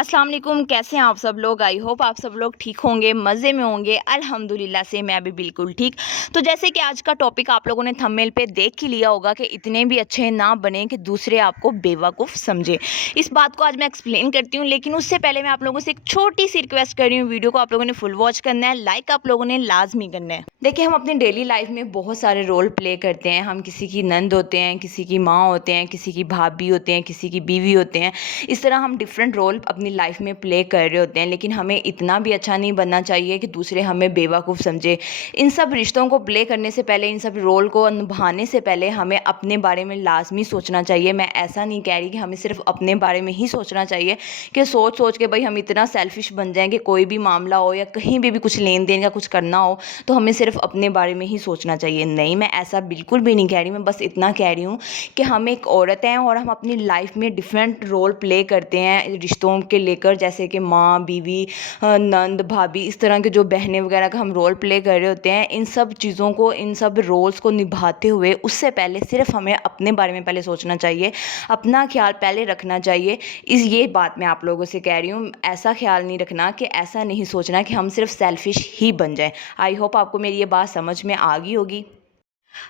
अस्सलाम वालेकुम, कैसे हैं आप सब लोग। आई होप आप सब लोग ठीक होंगे, मज़े में होंगे। अल्हम्दुलिल्लाह से मैं भी बिल्कुल ठीक। तो जैसे कि आज का टॉपिक आप लोगों ने थंबनेल पे देख ही लिया होगा कि इतने भी अच्छे ना बने कि दूसरे आपको बेवकूफ़ समझे। इस बात को आज मैं एक्सप्लेन करती हूँ, लेकिन उससे पहले मैं आप लोगों से एक छोटी सी रिक्वेस्ट कर रही हूँ। वीडियो को आप लोगों ने फुल वॉच करना है, लाइक आप लोगों ने लाजमी करना है। देखिए, हम अपनी डेली लाइफ में बहुत सारे रोल प्ले करते हैं। हम किसी की नंद होते हैं, किसी की माँ होते हैं, किसी की भाभी होते हैं, किसी की बीवी होते हैं। इस तरह हम डिफरेंट रोल अपनी लाइफ में प्ले कर रहे होते हैं, लेकिन हमें इतना भी अच्छा नहीं बनना चाहिए कि दूसरे हमें बेवकूफ़ समझे। इन सब रिश्तों को प्ले करने से पहले, इन सब रोल को निभाने से पहले हमें अपने बारे में लाजमी सोचना चाहिए। मैं ऐसा नहीं कह रही कि हमें सिर्फ अपने बारे में ही सोचना चाहिए कि सोच सोच के भाई हम इतना सेल्फिश बन जाएं कि कोई भी मामला हो या कहीं भी कुछ लेन देन या कुछ करना हो तो हमें सिर्फ अपने बारे में ही सोचना चाहिए। नहीं, मैं ऐसा बिल्कुल भी नहीं कह रही। मैं बस इतना कह रही हूँ कि हम एक औरत हैं और हम अपनी लाइफ में डिफरेंट रोल प्ले करते हैं रिश्तों के लेकर, जैसे कि माँ, बीवी, नंद, भाभी, इस तरह के जो बहनें वगैरह का हम रोल प्ले कर रहे होते हैं। इन सब चीज़ों को, इन सब रोल्स को निभाते हुए उससे पहले सिर्फ हमें अपने बारे में पहले सोचना चाहिए, अपना ख्याल पहले रखना चाहिए। ये बात मैं आप लोगों से कह रही हूँ। ऐसा ख्याल नहीं रखना कि ऐसा नहीं सोचना कि हम सिर्फ सेल्फिश ही बन जाएं। आई होप आपको मेरी ये बात समझ में आ गई होगी।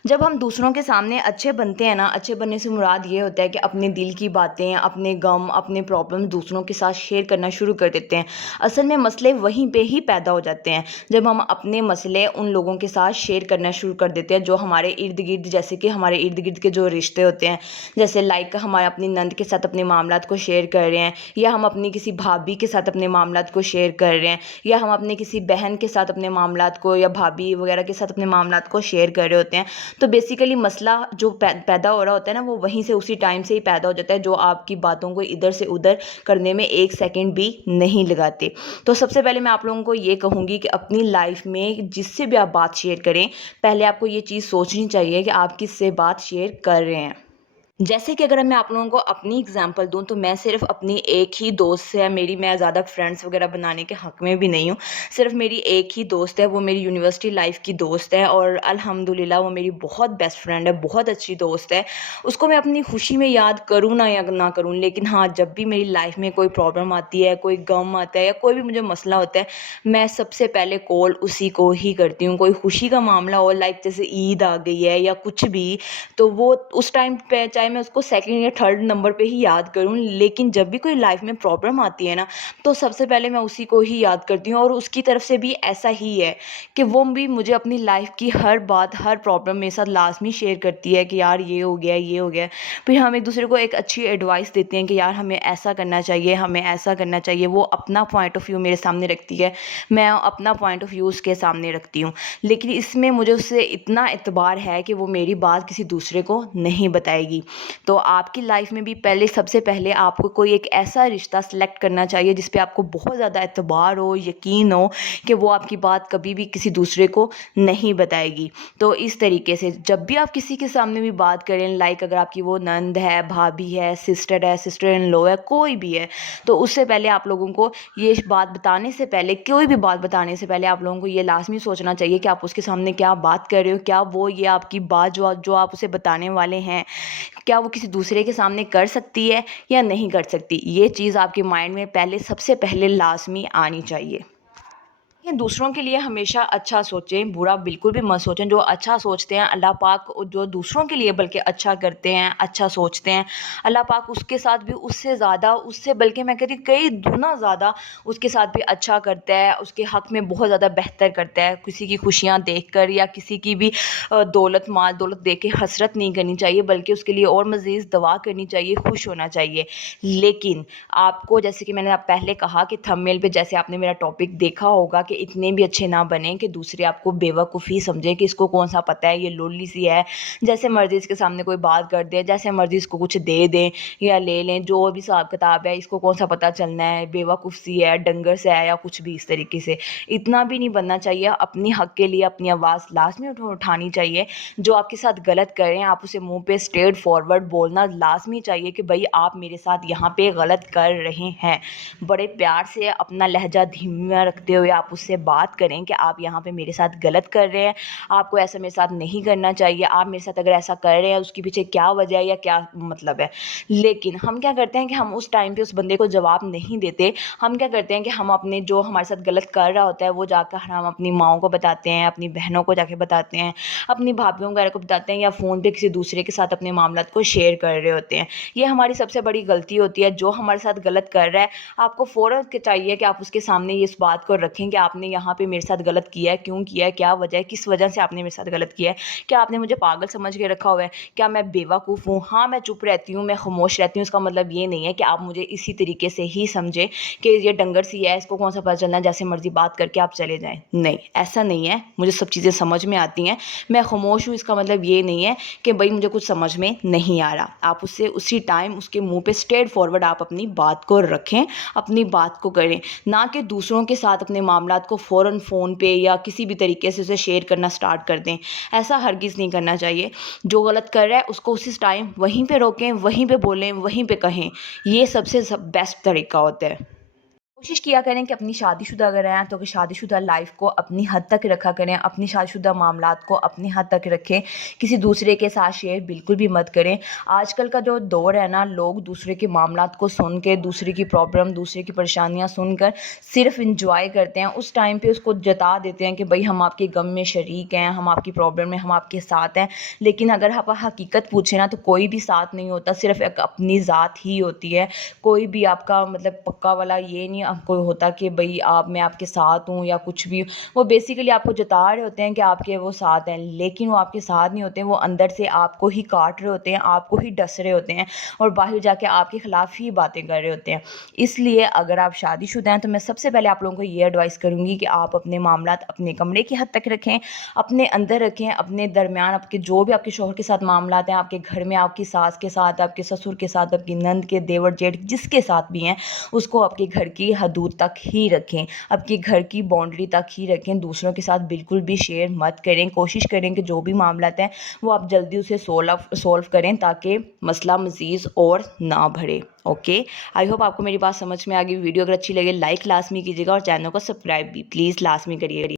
जब हम दूसरों के सामने अच्छे बनते हैं ना, अच्छे बनने से मुराद ये होता है कि अपने दिल की बातें, अपने गम, अपने प्रॉब्लम दूसरों के साथ शेयर करना शुरू कर देते हैं। असल में मसले वहीं पे ही पैदा हो जाते हैं जब हम अपने मसले उन लोगों के साथ शेयर करना शुरू कर देते हैं जो हमारे इर्द गिर्द, जैसे कि हमारे इर्द गिर्द के जो रिश्ते होते हैं, जैसे लाइक हमारे अपनी नंद के साथ अपने मामलात को शेयर कर रहे हैं, या हम अपनी किसी भाभी के साथ अपने मामलात को शेयर कर रहे हैं, या हम अपने किसी बहन के साथ अपने मामलात को, या भाभी वगैरह के साथ अपने मामलात को शेयर कर रहे होते हैं। तो बेसिकली मसला जो पैदा हो रहा होता है ना, वो वहीं से उसी टाइम से ही पैदा हो जाता है, जो आपकी बातों को इधर से उधर करने में एक सेकंड भी नहीं लगाते। तो सबसे पहले मैं आप लोगों को ये कहूँगी कि अपनी लाइफ में जिससे भी आप बात शेयर करें, पहले आपको ये चीज़ सोचनी चाहिए कि आप किससे बात शेयर कर रहे हैं। जैसे कि अगर मैं आप लोगों को अपनी एग्जांपल दूं, तो मैं सिर्फ अपनी एक ही दोस्त से, मैं ज़्यादा फ्रेंड्स वगैरह बनाने के हक़ में भी नहीं हूँ। सिर्फ मेरी एक ही दोस्त है, वो मेरी यूनिवर्सिटी लाइफ की दोस्त है और अल्हम्दुलिल्लाह वो मेरी बहुत बेस्ट फ्रेंड है, बहुत अच्छी दोस्त है। उसको मैं अपनी खुशी में याद करूँ ना या ना करूँ, लेकिन हाँ, जब भी मेरी लाइफ में कोई प्रॉब्लम आती है, कोई गम आता है या कोई भी मुझे मसला होता है, मैं सबसे पहले कॉल उसी को ही करती हूँ। कोई खुशी का मामला हो, लाइक जैसे ईद आ गई है या कुछ भी, तो वो उस टाइम पे चाहे मैं उसको सेकंड या थर्ड नंबर पे ही याद करूँ, लेकिन जब भी कोई लाइफ में प्रॉब्लम आती है ना, तो सबसे पहले मैं उसी को ही याद करती हूँ। और उसकी तरफ से भी ऐसा ही है कि वो भी मुझे अपनी लाइफ की हर बात, हर प्रॉब्लम मेरे साथ लाजमी शेयर करती है कि यार ये हो गया, ये हो गया। फिर हम एक दूसरे को एक अच्छी एडवाइस देते हैं कि यार हमें ऐसा करना चाहिए, हमें ऐसा करना चाहिए। वो अपना पॉइंट ऑफ व्यू मेरे सामने रखती है, मैं अपना पॉइंट ऑफ व्यू उसके सामने रखती हूँ। लेकिन इसमें मुझे उससे इतना एतबार है कि वो मेरी बात किसी दूसरे को नहीं बताएगी। तो आपकी लाइफ में भी पहले, सबसे पहले आपको कोई एक ऐसा रिश्ता सेलेक्ट करना चाहिए जिस पे आपको बहुत ज़्यादा एतबार हो, यकीन हो कि वो आपकी बात कभी भी किसी दूसरे को नहीं बताएगी। तो इस तरीके से जब भी आप किसी के सामने भी बात करें, लाइक अगर आपकी वो नंद है, भाभी है, सिस्टर इन लॉ है, कोई भी है, तो उससे पहले आप लोगों को ये बात बताने से पहले, कोई भी बात बताने से पहले आप लोगों को ये लाजमी सोचना चाहिए कि आप उसके सामने क्या बात कर रहे हो। क्या वो ये आपकी बात जो आप उसे बताने वाले हैं, क्या वो किसी दूसरे के सामने कर सकती है या नहीं कर सकती। ये चीज़ आपके माइंड में पहले, सबसे पहले लाजमी आनी चाहिए। ये दूसरों के लिए हमेशा अच्छा सोचें, बुरा बिल्कुल भी मत सोचें। जो अच्छा सोचते हैं अल्लाह पाक, जो दूसरों के लिए बल्कि अच्छा करते हैं, अच्छा सोचते हैं, अल्लाह पाक उसके साथ भी उससे ज़्यादा, उससे बल्कि मैं कहती कई गुना ज़्यादा उसके साथ भी अच्छा करता है, उसके हक़ में बहुत ज़्यादा बेहतर करता है। किसी की खुशियाँ देखकर या किसी की भी माल दौलत देख के हसरत नहीं करनी चाहिए, बल्कि उसके लिए और मज़ीद दुआ करनी चाहिए, खुश होना चाहिए। लेकिन आपको, जैसे कि मैंने पहले कहा कि थंबनेल पे जैसे आपने मेरा टॉपिक देखा होगा कि इतने भी अच्छे ना बने कि दूसरे आपको बेवकूफ़ी समझे कि इसको कौन सा पता है, ये लोली सी है, जैसे मर्ज़ी इसके सामने कोई बात कर दे, जैसे मर्ज़ी इसको कुछ दे दें या ले लें, जो भी हिसाब किताब है इसको कौन सा पता चलना है, बेवकूफ़ सी है, डंगर से है या कुछ भी इस तरीके से। इतना भी नहीं बनना चाहिए। अपनी हक़ के लिए अपनी आवाज़ लाज़मी उठानी चाहिए। जो आपके साथ गलत कर रहे हैं, आप उसे मुँह पे स्ट्रेट फॉरवर्ड बोलना लाज़मी चाहिए कि भई आप मेरे साथ यहाँ पे गलत कर रहे हैं। बड़े प्यार से अपना लहज़ा धीमा रखते हुए आप اس سے بات کریں کہ آپ یہاں پہ میرے ساتھ غلط کر رہے ہیں, آپ کو ایسا میرے ساتھ نہیں کرنا چاہیے, آپ میرے ساتھ اگر ایسا کر رہے ہیں اس کے پیچھے کیا وجہ ہے یا کیا مطلب ہے. لیکن ہم کیا کرتے ہیں کہ ہم اس ٹائم پہ اس بندے کو جواب نہیں دیتے. ہم کیا کرتے ہیں کہ ہم اپنے جو ہمارے ساتھ غلط کر رہا ہوتا ہے وہ جا کر ہم اپنی ماؤں کو بتاتے ہیں, اپنی بہنوں کو جا کے بتاتے ہیں, اپنی بھابھیوں وغیرہ کو بتاتے ہیں, یا فون پہ کسی دوسرے کے ساتھ اپنے معاملات کو شیئر کر رہے ہوتے ہیں. یہ ہماری سب سے بڑی غلطی ہوتی ہے. جو ہمارے ساتھ غلط کر رہا ہے آپ کو فوراً چاہیے کہ آپ اس کے سامنے اس بات کو رکھیں کہ آپ نے یہاں پہ میرے ساتھ غلط کیا ہے, کیوں کیا ہے, کیا وجہ ہے, کس وجہ سے آپ نے میرے ساتھ غلط کیا ہے, کیا آپ نے مجھے پاگل سمجھ کے رکھا ہوا ہے, کیا میں بیوقوف ہوں. ہاں میں چپ رہتی ہوں, میں خاموش رہتی ہوں, اس کا مطلب یہ نہیں ہے کہ آپ مجھے اسی طریقے سے ہی سمجھیں کہ یہ ڈنگر سی ہے, اس کو کون سا پتہ چلنا ہے, جیسے مرضی بات کر کے آپ چلے جائیں. نہیں, ایسا نہیں ہے. مجھے سب چیزیں سمجھ میں آتی ہیں, میں خاموش ہوں, اس کا مطلب یہ نہیں ہے کہ بھائی مجھے کچھ سمجھ میں نہیں آ رہا. آپ اس سے اسی ٹائم اس کے منہ پہ اسٹریٹ فارورڈ آپ اپنی بات کو رکھیں, اپنی بات کو کریں, نہ کہ دوسروں کے ساتھ اپنے معاملات کو فوراً فون پہ یا کسی بھی طریقے سے اسے شیئر کرنا سٹارٹ کر دیں. ایسا ہرگز نہیں کرنا چاہیے. جو غلط کر رہا ہے اس کو اسی ٹائم وہیں پہ روکیں, وہیں پہ بولیں, وہیں پہ کہیں. یہ سب سے بیسٹ طریقہ ہوتا ہے. کوشش کیا کریں کہ اپنی شادی شدہ اگر ہیں تو کہ شادی شدہ لائف کو اپنی حد تک رکھا کریں, اپنی شادی شدہ معاملات کو اپنی حد تک رکھیں, کسی دوسرے کے ساتھ شیئر بالکل بھی مت کریں. آج کل کا جو دور ہے نا, لوگ دوسرے کے معاملات کو سن کے, دوسرے کی پرابلم, دوسرے کی پریشانیاں سن کر صرف انجوائے کرتے ہیں. اس ٹائم پہ اس کو جتا دیتے ہیں کہ بھائی ہم آپ کے غم میں شریک ہیں, ہم آپ کی پرابلم میں ہم آپ کے ساتھ ہیں. لیکن اگر آپ حقیقت پوچھیں نا تو کوئی بھی ساتھ نہیں ہوتا, صرف ایک اپنی ذات ہی ہوتی ہے. کوئی بھی آپ کا مطلب پکا والا یہ نہیں کوئی ہوتا کہ بھئی میں آپ کے ساتھ ہوں یا کچھ بھی. وہ بیسیکلی آپ کو جتا رہے ہوتے ہیں کہ آپ کے وہ ساتھ ہیں, لیکن وہ آپ کے ساتھ نہیں ہوتے. وہ اندر سے آپ کو ہی کاٹ رہے ہوتے ہیں, آپ کو ہی ڈس رہے ہوتے ہیں, اور باہر جا کے آپ کے خلاف ہی باتیں کر رہے ہوتے ہیں. اس لیے اگر آپ شادی شدہ ہیں تو میں سب سے پہلے آپ لوگوں کو یہ ایڈوائس کروں گی کہ آپ اپنے معاملات اپنے کمرے کی حد تک رکھیں, اپنے اندر رکھیں, اپنے درمیان آپ کے جو بھی آپ کے شوہر کے ساتھ معاملات ہیں, آپ کے گھر میں آپ کی ساس کے ساتھ, آپ کے سسر کے ساتھ, آپ کی نند کے, دیور جیٹھ جس کے ساتھ بھی ہیں, اس کو آپ کے گھر کی حدود تک ہی رکھیں, آپ کے گھر کی باؤنڈری تک ہی رکھیں. دوسروں کے ساتھ بالکل بھی شیئر مت کریں. کوشش کریں کہ جو بھی معاملات ہیں وہ آپ جلدی اسے سولو کریں تاکہ مسئلہ مزید اور نہ بڑھے. اوکے, آئی ہوپ آپ کو میری بات سمجھ میں آ گئی. ویڈیو اگر اچھی لگے لائک لازمی کیجیے گا, اور چینل کو سبسکرائب بھی پلیز لازمی کریے.